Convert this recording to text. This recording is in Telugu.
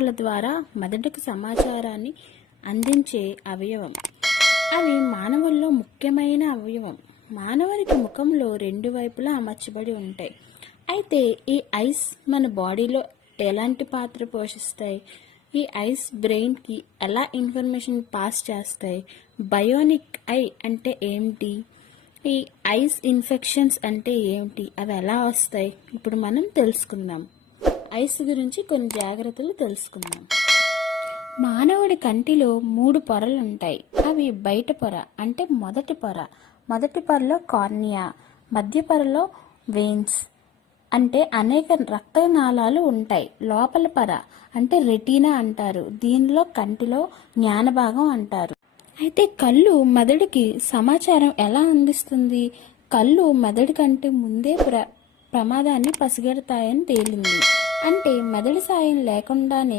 కండరాల ద్వారా మెదడుకు సమాచారాన్ని అందించే అవయవం. అవి మానవుల్లో ముఖ్యమైన అవయవం. మానవునికి ముఖంలో 2 వైపులా అమర్చబడి ఉంటాయి. అయితే ఈ ఐస్ మన బాడీలో ఎలాంటి పాత్ర పోషిస్తాయి? ఈ ఐస్ బ్రెయిన్కి ఎలా ఇన్ఫర్మేషన్ పాస్ చేస్తాయి? బయోనిక్ ఐ అంటే ఏమిటి? ఈ ఐస్ ఇన్ఫెక్షన్స్ అంటే ఏమిటి? అవి ఎలా వస్తాయి? ఇప్పుడు మనం తెలుసుకుందాం. ఐస్ గురించి కొన్ని జాగ్రత్తలు తెలుసుకుందాం. మానవుడి కంటిలో 3 పొరలు ఉంటాయి. అవి బయట పొర అంటే మొదటి పొరలో కార్నియా, మధ్య పొరలో వెయిన్స్ అంటే అనేక రక్తనాళాలు ఉంటాయి. లోపల పొర అంటే రెటీనా అంటారు. దీనిలో కంటిలో జ్ఞానభాగం అంటారు. అయితే కళ్ళు మెదడుకి సమాచారం ఎలా అందిస్తుంది? కళ్ళు మెదడు కంటే ముందే ప్రమాదాన్ని పసిగడతాయని తేలింది. అంటే మెదడు సాయం లేకుండానే